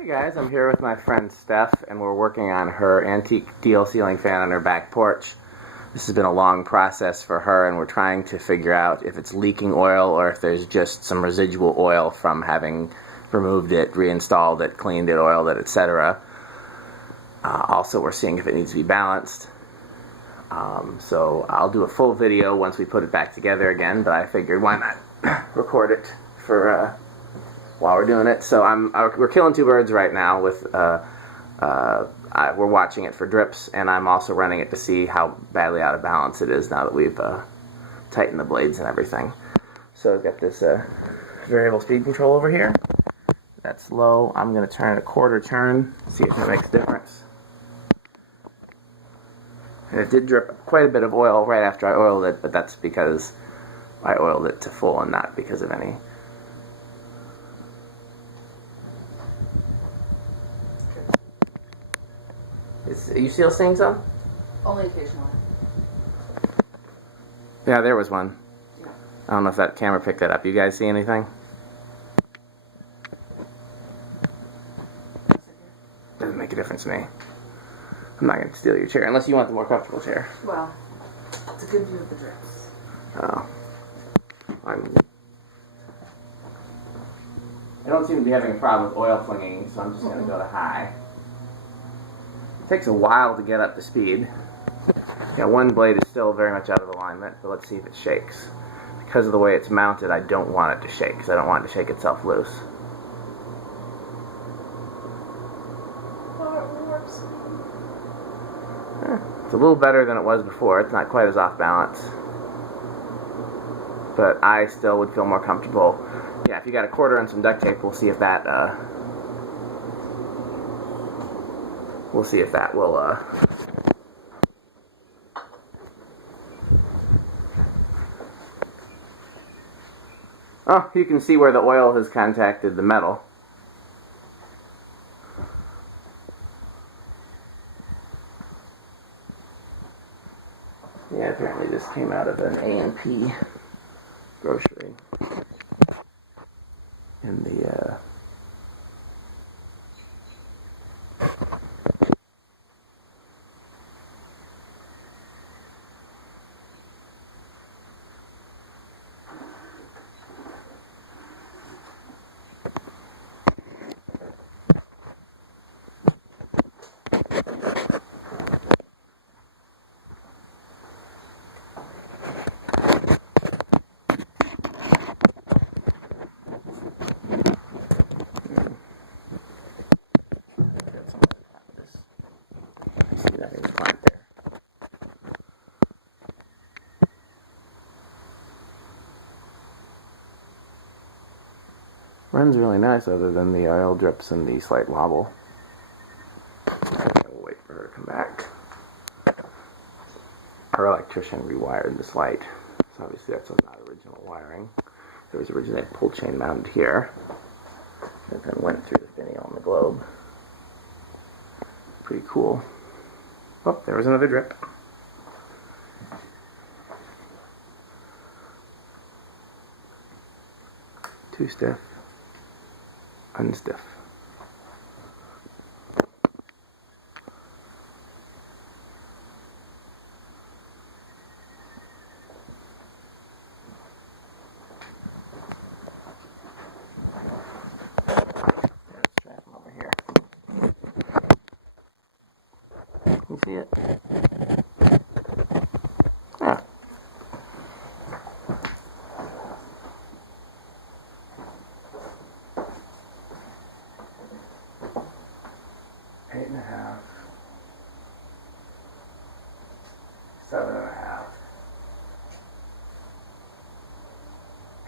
Hey guys, I'm here with my friend Steph, and we're working on her antique Diehl ceiling fan on her back porch. This has been a long process for her, and we're trying to figure out if it's leaking oil or if there's just some residual oil from having removed it, reinstalled it, cleaned it, oiled it, etc. Also, we're seeing if it needs to be balanced. So I'll do a full video once we put it back together again, but I figured why not record it for while we're doing it. So we're killing two birds right now with we're watching it for drips, and I'm also running it to see how badly out of balance it is now that we've tightened the blades and everything. So I've got this variable speed control over here. That's low. I'm going to turn it a quarter turn, see if that makes a difference. And it did drip quite a bit of oil right after I oiled it, but that's because I oiled it to full and not because of any. Are you still seeing some? Only occasionally. Yeah, there was one. Yeah. I don't know if that camera picked that up. You guys see anything? Doesn't make a difference to me. I'm not going to steal your chair, unless you want the more comfortable chair. Well, it's a good view of the drips. Oh. I don't seem to be having a problem with oil flinging, so I'm just going to go to high. It takes a while to get up to speed. Yeah, one blade is still very much out of alignment, but let's see if it shakes. Because of the way it's mounted, I don't want it to shake, because I don't want it to shake itself loose. It's a little better than it was before. It's not quite as off balance. But I still would feel more comfortable. Yeah, if you got a quarter and some duct tape, we'll see if that will Oh, you can see where the oil has contacted the metal. Yeah, apparently this came out of an A&P grocery in the runs really nice other than the oil drips and the slight wobble. We'll wait for her to come back. Our electrician rewired this light, so obviously that's not original wiring. There was originally a pull chain mounted here, and then went through the finial on the globe. Pretty cool. Oh, there was another drip. Too stiff. Unstiff. Let's try from over here. Can you see it? Yeah. Eight and a half, 7.5,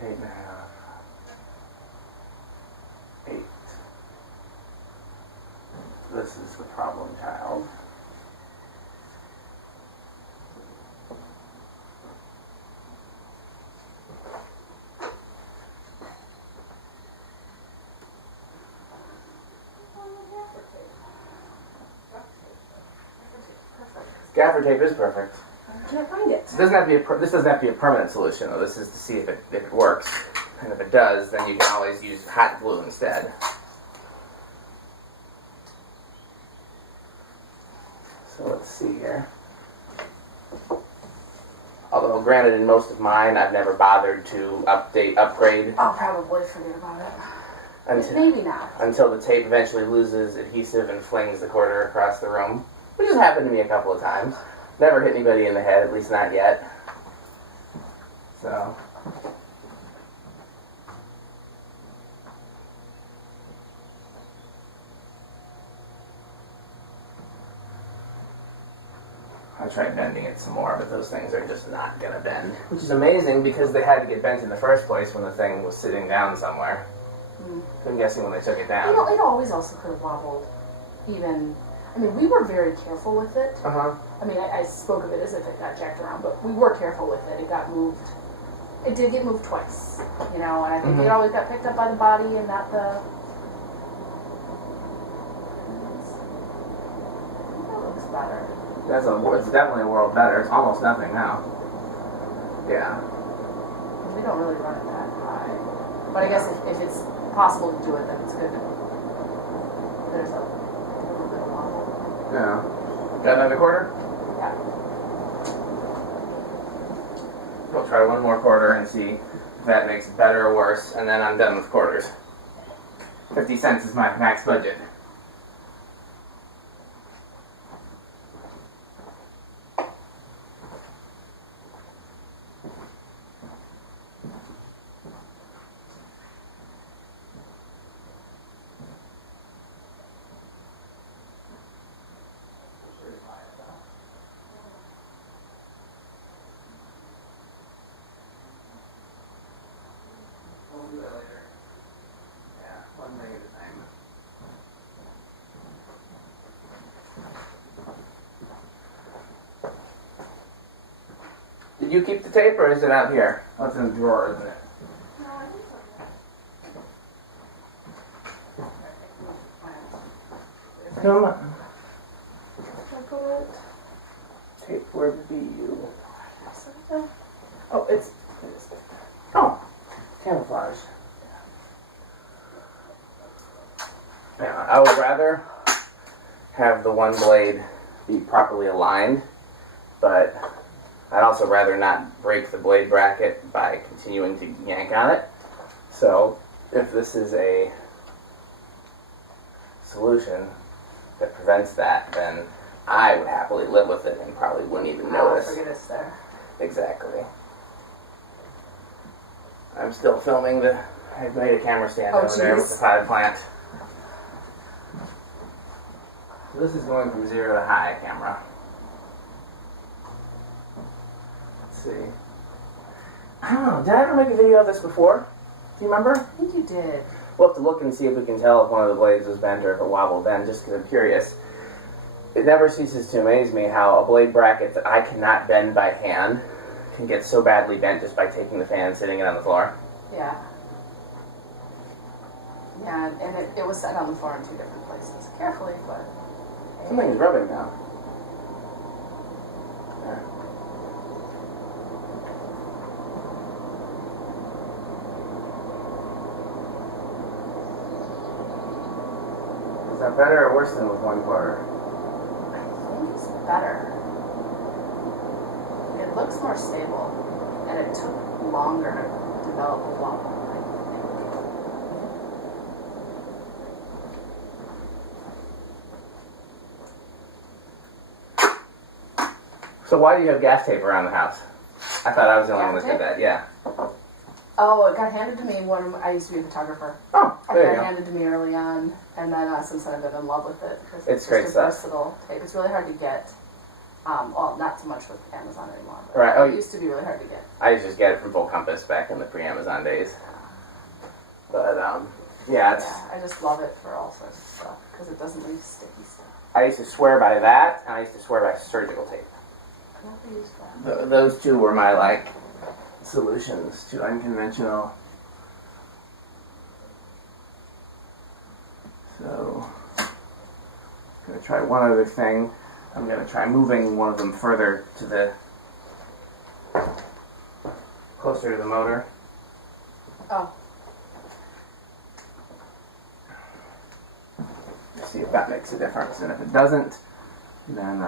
8.5, 8. This is the problem child. Gaffer tape is perfect. I can't find it. This doesn't have to be a permanent solution, though. This is to see if it works. And if it does, then you can always use hot glue instead. So let's see here. Although, granted, in most of mine, I've never bothered to upgrade. I'll probably forget about it. Maybe not. Until the tape eventually loses adhesive and flings the quarter across the room, which has happened to me a couple of times. Never hit anybody in the head, at least not yet. So. I tried bending it some more, but those things are just not going to bend. Which is amazing because they had to get bent in the first place when the thing was sitting down somewhere. So I'm guessing when they took it down. You know, it always also could have wobbled. Even, I mean, we were very careful with it. Uh-huh. I mean, I spoke of it as if it got jacked around, but we were careful with it. It got moved. It did get moved twice, you know, and I think it always got picked up by the body and not the... That looks better. It's definitely a world better. It's almost nothing now. Yeah. We don't really run it that high. But I guess if it's possible to do it, then it's good. There's a little bit of wobble. Yeah. Got another quarter? Yeah. We'll try one more quarter and see if that makes it better or worse, and then I'm done with quarters. 50 cents is my max budget. We'll do that later. Yeah, one thing at a time. Did you keep the tape, or is it out here? Oh, it's in the drawer, isn't it? No, I think so. Come on. Chocolate. Tape, where be you? Oh, it's... Oh, camouflage. Yeah, I would rather have the one blade be properly aligned, but I'd also rather not break the blade bracket by continuing to yank on it. So if this is a solution that prevents that, then I would happily live with it and probably wouldn't even notice. Forget it's there. Exactly. I'm still filming I made a camera stand over there with the potted plant. So this is going from 0 to high camera. Let's see. I don't know, did I ever make a video of this before? Do you remember? I think you did. We'll have to look and see if we can tell if one of the blades was bent or if it wobbled then, just because I'm curious. It never ceases to amaze me how a blade bracket that I cannot bend by hand can get so badly bent just by taking the fan and sitting it on the floor. Yeah. Yeah, and it was set on the floor in 2 different places. Carefully, but... Something is rubbing now. There. Is that better or worse than with 1/4? I think it's better. It looks more stable, and it took longer to develop a wobble. So why do you have gas tape around the house? I thought I was the only one that did that, yeah. Oh, it got handed to me when I used to be a photographer. Oh, there you It got go. handed to me early on, and then since then I've been in love with it. Because It's great just a stuff. versatile tape. It's really hard to get. Well, not so much with Amazon anymore. But Right. Oh, it used to be really hard to get. I used to just get it from Full Compass back in the pre-Amazon days. But, yeah, it's... Yeah, I just love it for all sorts of stuff because it doesn't leave sticky stuff. I used to swear by that, and I used to swear by surgical tape. I never used that. Those two were my, solutions to unconventional. So, I'm going to try one other thing. I'm going to try moving one of them further to the, closer to the motor. Oh. See if that makes a difference, and if it doesn't, And then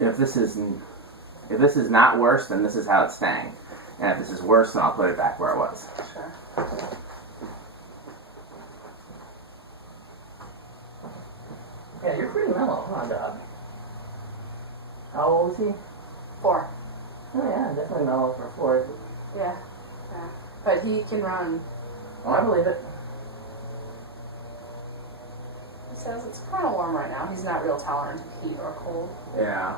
if this is not worse, then this is how it's staying. And if this is worse, then I'll put it back where it was. Sure. Yeah, you're pretty mellow, huh, dog? How old is he? 4. Oh yeah, definitely mellow for 4. Yeah. Yeah. But he can run. Oh, I believe it. He says it's kind of warm right now. He's not real tolerant of heat or cold. Yeah.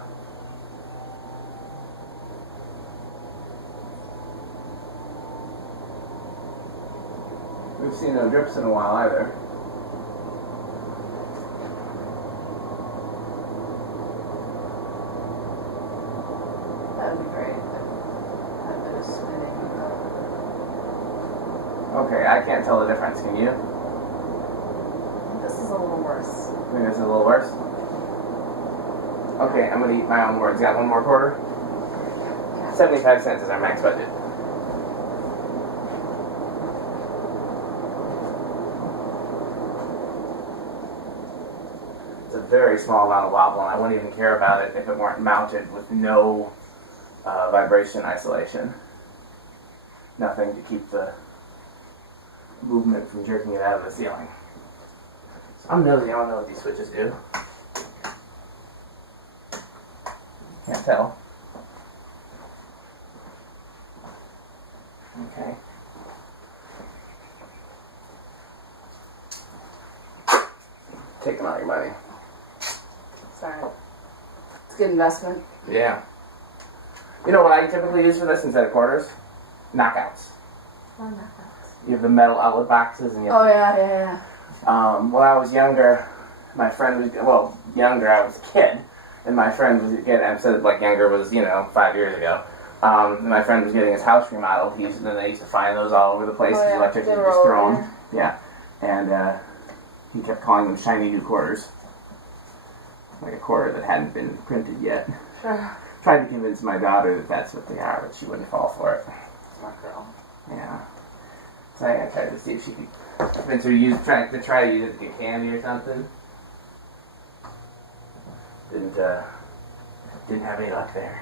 We've seen no drips in a while either. That would be great. A bit of spinning. Okay, I can't tell the difference, can you? This is a little worse. I think this is a little worse. Okay, I'm gonna eat my own words. Got one more quarter? Yeah. 75 cents is our max budget. It's a very small amount of wobble, and I wouldn't even care about it if it weren't mounted with no vibration isolation. Nothing to keep the movement from jerking it out of the ceiling. So I'm nosy, I don't know what these switches do. Can't tell. Okay. Taking all your money. Sorry. It's a good investment. Yeah. You know what I typically use for this instead of quarters? Knockouts. Oh, no. You have the metal outlet boxes and you have Oh, yeah. when I was younger, my friend was, younger, I was a kid, and my friend was getting, I said like younger was, 5 years ago. And my friend was getting his house remodeled. Then they used to find those all over the place. Oh, The yeah. electricians They would just were throw over them. Yeah. And he kept calling them shiny new quarters. Like a quarter that hadn't been printed yet. Sure. Tried to convince my daughter that that's what they are, but she wouldn't fall for it. Smart girl. Yeah. So I tried to see if she could convince her to use, try to use it to get candy or something. Didn't have any luck there.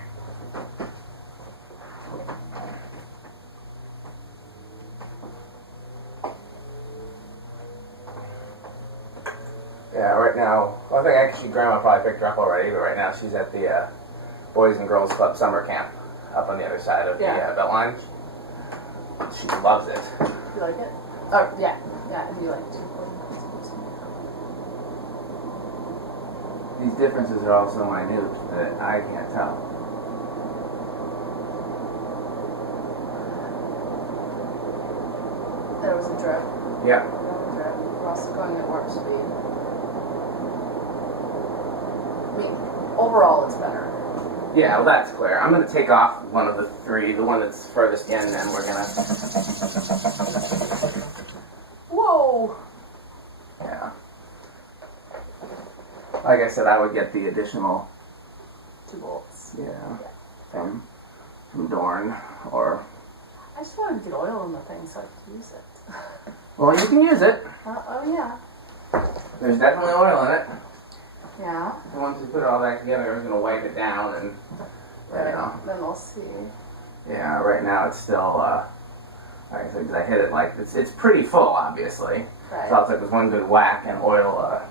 Yeah, right now, I think actually Grandma probably picked her up already, but right now she's at the Boys and Girls Club summer camp up on the other side of the Beltline. She loves it. You like it? Oh, yeah. Yeah, I do like it. These differences are all so minute that I can't tell. There was a drip. Yeah. We're also going at warp speed. I mean, overall it's better. Yeah, well that's clear. I'm going to take off one of the 3, the one that's furthest in, and we're going to... Whoa! Yeah. Like I said, I would get the additional... 2 bolts. Yeah. From Dorn, or... I just wanted to get oil in the thing so I could use it. Well, you can use it. Oh, yeah. There's definitely oil in it. Yeah. And once you put it all back together, I'm going to wipe it down, and... Right. Then we'll see. Yeah, right now it's still, like I said, because I hit it like, it's pretty full, obviously. Right. So I'll take with one good whack and oil,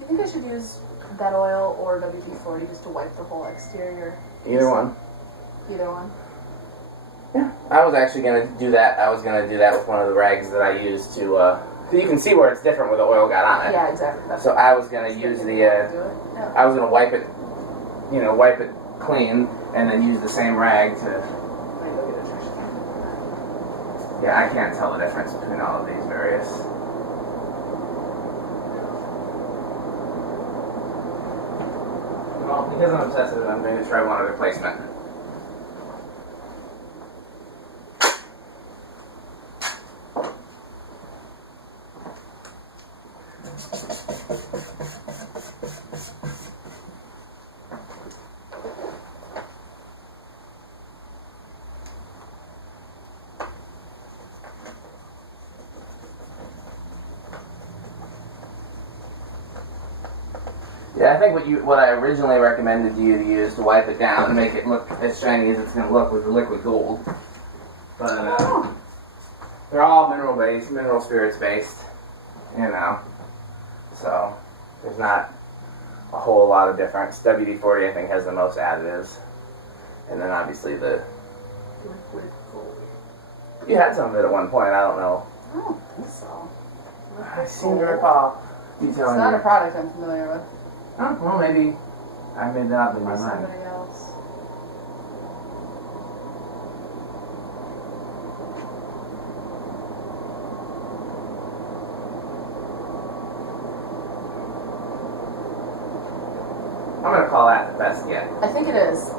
You think I should use that oil or WD-40 just to wipe the whole exterior? either one. Either one? Yeah. I was actually going to do that. I was going to do that with one of the rags that I used to, so you can see where it's different where the oil got on it. Yeah, exactly. So I was going to use the, I was going to wipe it, wipe it clean, and then use the same rag to... Yeah, I can't tell the difference between all of these various... Well, because I'm obsessive, I'm going to try one other placement. Yeah, I think what I originally recommended you to use to wipe it down and make it look as shiny as it's going to look was the liquid gold. But they're all mineral spirits based, you know. So there's not a whole lot of difference. WD-40 I think has the most additives, and then obviously the liquid gold. You had some of it at one point. I don't know. I don't think so. I seem to recall you telling me. It's not a product I'm familiar with. Oh, well, maybe I made that up in my mind. Somebody else. I'm going to call that the best yet. I think it is.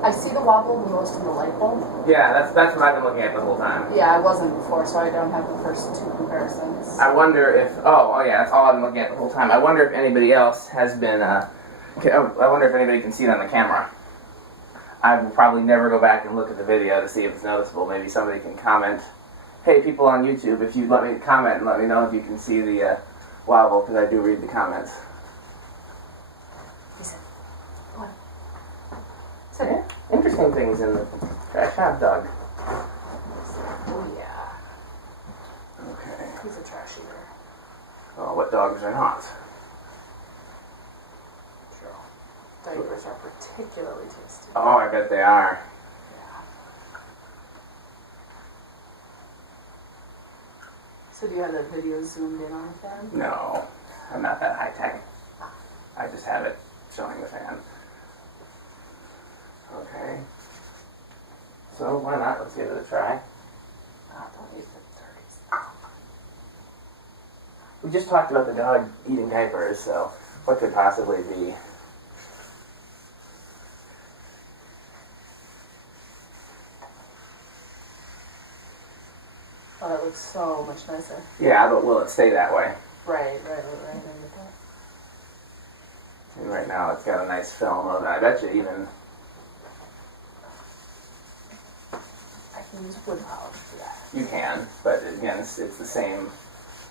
I see the wobble the most in the light bulb. Yeah, that's what I've been looking at the whole time. Yeah, I wasn't before, so I don't have the first two comparisons. I wonder if, oh yeah, that's all I've been looking at the whole time. I wonder if anybody else has been, I wonder if anybody can see it on the camera. I will probably never go back and look at the video to see if it's noticeable. Maybe somebody can comment. Hey, people on YouTube, if you'd let me comment and let me know if you can see the wobble, because I do read the comments. Yeah, interesting things in the trash hot dog. Oh yeah. Okay. He's a trash eater. Oh, what dogs are not? True. Diapers are particularly tasty. Oh, I bet they are. Yeah. So do you have that video zoomed in on the fan? No, I'm not that high tech. I just have it showing the fan. Okay. So why not? Let's give it a try. Don't use the 30s. We just talked about the dog eating diapers, so what could possibly be? Oh, that looks so much nicer. Yeah, but will it stay that way? Right. And right now it's got a nice film of it. I bet you even... I can use wood polish for that. You can, but again, it's the same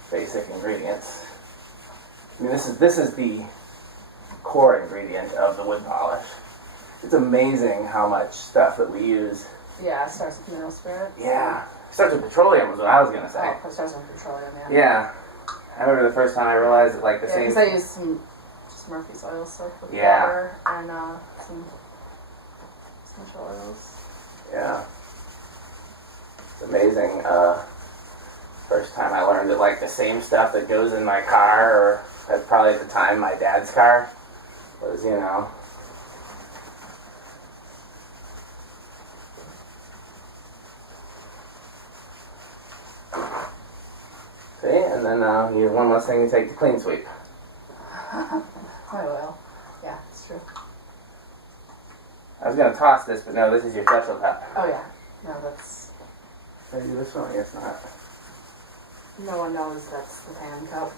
basic ingredients. I mean, this is the core ingredient of the wood polish. It's amazing how much stuff that we use. Yeah, it starts with mineral spirits. Yeah. Starts with petroleum was what I was going to say. Oh, it starts with petroleum, yeah. Yeah. I remember the first time I realized that, like, the same... because I used some just Murphy's oil soap with Yeah. water and some essential oils. Yeah. It's amazing. First time I learned that, like, the same stuff that goes in my car, or that's probably at the time my dad's car, was, you know... See, and then you have one less thing to take to clean sweep. My oil. Yeah, it's true. I was going to toss this, but no, this is your special cup. Oh, yeah. No, that's... Should I do this one? I guess not. No one knows that's the pan cup.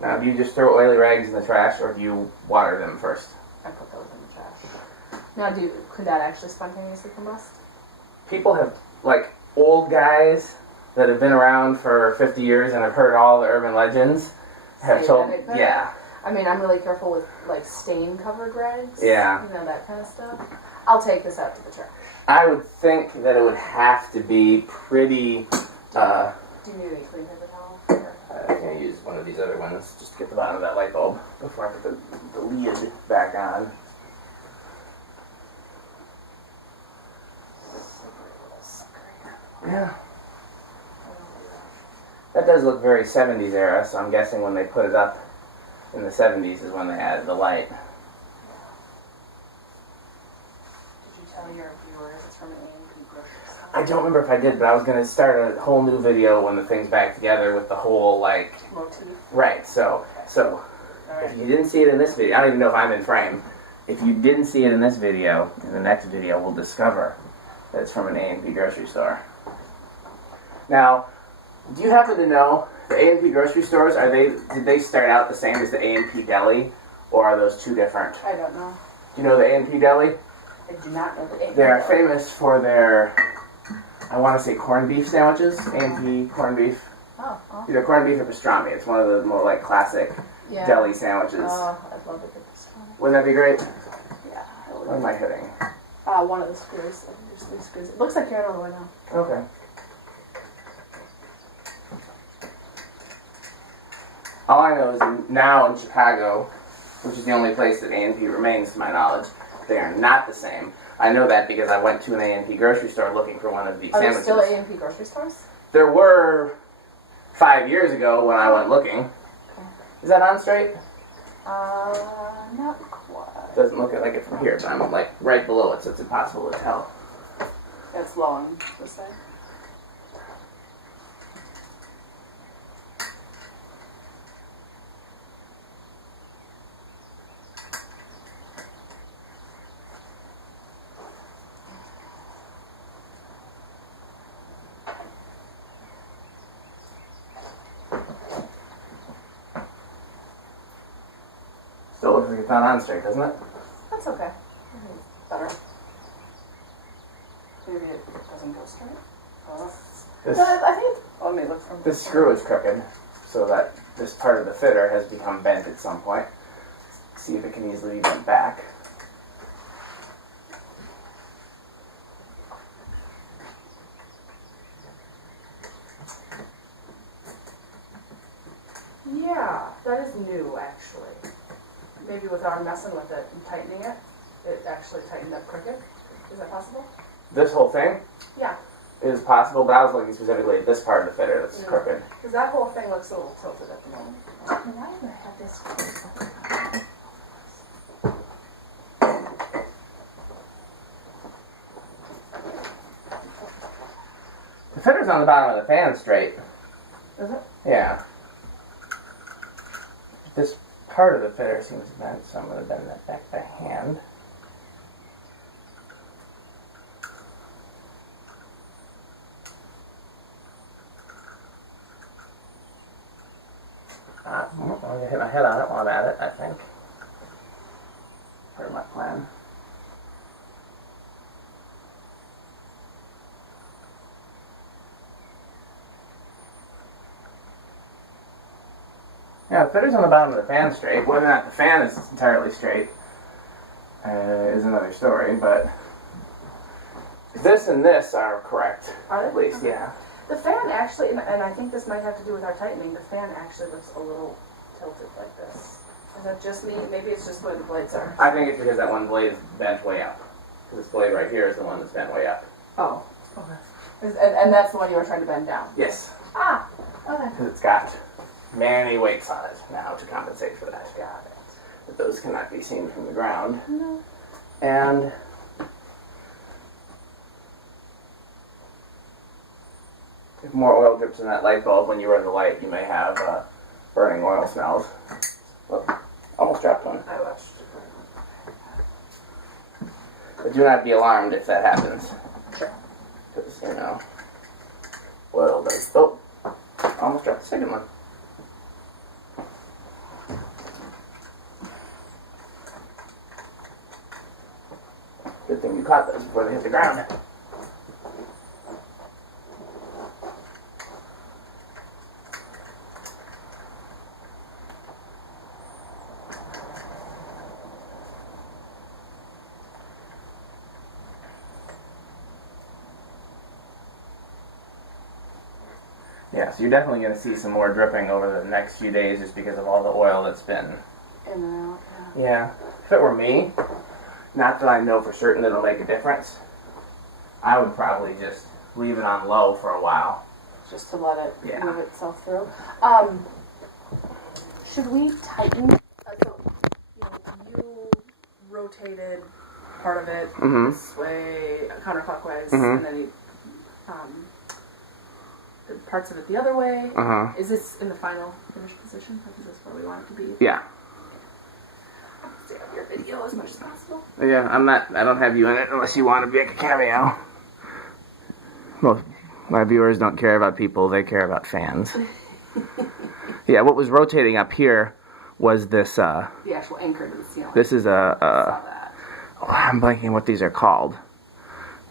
Now, do you just throw oily rags in the trash, or do you water them first? I put those in the trash. Now, could that actually spontaneously combust? People have, like, old guys that have been around for 50 years and have heard all the urban legends have Say told, that it could? yeah. I mean, I'm really careful with, like, stain-covered rags. Yeah. You know, that kind of stuff. I'll take this out to the trash. I would think that it would have to be pretty, Do you need any clean paper towel? Or? I'm going to use one of these other ones just to get the bottom of that light bulb before I put the lid back on. Yeah. That does look very 70s era, so I'm guessing when they put it up in the 70s is when they added the light. Did you tell your viewers it's from an A&P grocery store? I don't remember if I did, but I was going to start a whole new video when the thing's back together with the whole, like... Motif? Right, so Alright. if you didn't see it in this video, I don't even know if I'm in frame. If you didn't see it in this video, in the next video we'll discover that it's from an A&P grocery store. Now, do you happen to know the A&P grocery stores, did they start out the same as the A&P deli, or are those two different? I don't know. Do you know the A&P deli? I do not know the A&P They're deli. famous for their I want to say corned beef sandwiches, A&P corned beef. Oh, awesome. Either corned beef or pastrami. It's one of the more like classic deli sandwiches. Oh, I'd love it with pastrami. Wouldn't that be great? Yeah, I would. What am I hitting? One of the screws. There's 3 screws. It looks like you're out of the way now. Okay. All I know is now in Chicago, which is the only place that A&P remains to my knowledge, they are not the same. I know that because I went to an A&P grocery store looking for one of these sandwiches. Are there still A&P grocery stores? There were 5 years ago when I went looking. Okay. Is that on straight? Not quite. Doesn't look like it from here, but I'm like right below it, so it's impossible to tell. It's low on this side. Still looks like it's not on straight, doesn't it? That's okay. I think it's better. Maybe it doesn't go straight. This, I think let me look from this screw is crooked, so that this part of the fitter has become bent at some point. See if it can easily be bent back. Yeah, that is new actually. Maybe with our messing with it and tightening it, it actually tightened up crooked. Is that possible? This whole thing Yeah. is possible, but I was looking specifically at this part of the fitter that's crooked. Because that whole thing looks a little tilted at the moment. Why do I have this? The fitter's on the bottom of the fan straight. Is it? Yeah. This part of the fitter seems bent, so I'm going to bend that back by hand. I'm going to hit my head on it while I'm at it, I think. Part of my plan. Yeah, the fitter's on the bottom of the fan straight. Whether or not the fan is entirely straight is another story, but this and this are correct. Are they? At least, Okay. yeah. The fan actually, and I think this might have to do with our tightening, the fan actually looks a little tilted like this. Is that just me? Maybe it's just where the blades are. I think it's because that one blade is bent way up. Because this blade right here is the one that's bent way up. Oh, okay. And that's the one you were trying to bend down? Yes. Ah, okay. Because it's got many weights on it now to compensate for that. Got it. But those cannot be seen from the ground. No. And if more oil drips in that light bulb when you run the light, you may have burning oil smells. Whoop, almost dropped one. I watched. But do not be alarmed if that happens. Sure. Because, you know, oil does. Oh, almost dropped the second one. Good thing you caught those before they hit the ground. Yeah, so you're definitely going to see some more dripping over the next few days just because of all the oil that's been. In and out, yeah. Yeah. If it were me, not that I know for certain it'll make a difference, I would probably just leave it on low for a while. Just to let it Yeah. move itself through. Should we tighten? So, you rotated part of it this way, counterclockwise, and then you did parts of it the other way. Is this in the final finished position? Is this where we want it to be? Yeah. Stay out your video as much as possible. Yeah, I don't have you in it unless you want to be like a cameo. Most my viewers don't care about people, they care about fans. Yeah, what was rotating up here was this, The actual anchor to the ceiling. this is I saw that. I'm blanking what these are called.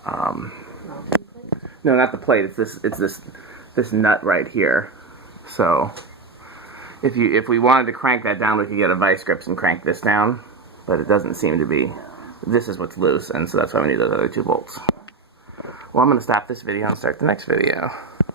Mounting plate? No, not the plate. It's this nut right here. So if we wanted to crank that down, we could get a vice grips and crank this down, but it doesn't seem to be. This is what's loose, and so that's why we need those other 2 bolts. Well, I'm going to stop this video and start the next video.